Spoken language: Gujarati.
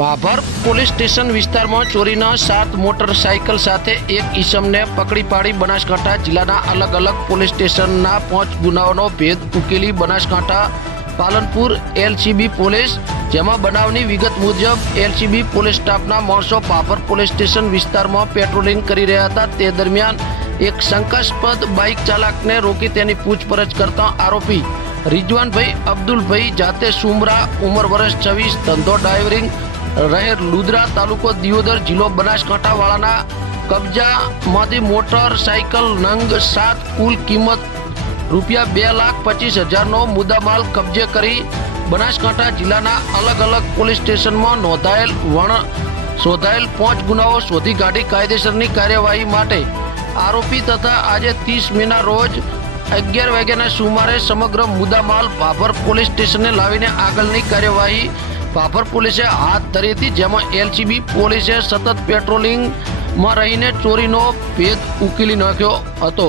ભાભર પોલીસ સ્ટેશન વિસ્તારમાં ચોરીના સાત મોટરસાયકલ સાથે એક ઈસમને પકડી પાડી બનાસકાંઠા જિલ્લાના અલગ અલગ પોલીસ સ્ટેશનના પાંચ ગુનાઓનો ભેદ ઉકેલી બનાસકાંઠા પાલનપુર એલસીબી પોલીસ, જેમાં બનાવની વિગત મુજબ એલસીબી પોલીસ સ્ટાફના માણસો ભાભર પોલીસ સ્ટેશન વિસ્તારમાં પેટ્રોલિંગ કરી રહ્યા હતા. તે દરમિયાન એક શંકાસ્પદ બાઇક ચાલકને રોકી તેની પૂછપરછ કરતા આરોપી રિજવાનભાઈ અબ્દુલભાઈ જાતે સુમરા, ઉંમર વર્ષ છવ્વીસ, ધંધો ડ્રાઇવરિંગ રહેર લુદ્રા તાલુકો દિયોદર જિલ્લો બનાસકાંઠા વાળાના કબજામાંથી મોટરસાયકલ નંગ સાત, કુલ કિંમત રૂપિયા બે લાખ પચીસ હજારનો મુદ્દામાલ કબજે કરી બનાસકાંઠા જિલ્લાના અલગ અલગ પોલીસ સ્ટેશનમાં નોંધાયેલ વણ, શોધાયેલ પાંચ ગુનાઓ શોધી કાઢી કાયદેસરની કાર્યવાહી માટે આરોપી તથા આજે ત્રીસ મેના રોજ અગિયાર વાગ્યાના સુમારે સમગ્ર મુદ્દામાલ ભાભર પોલીસ સ્ટેશને લાવીને આગળની કાર્યવાહી ભાભર પોલીસે હાથ ધરી હતી, જેમાં એલસીબી પોલીસે સતત પેટ્રોલિંગમાં રહીને ચોરીનો ભેદ ઉકેલી નાખ્યો હતો.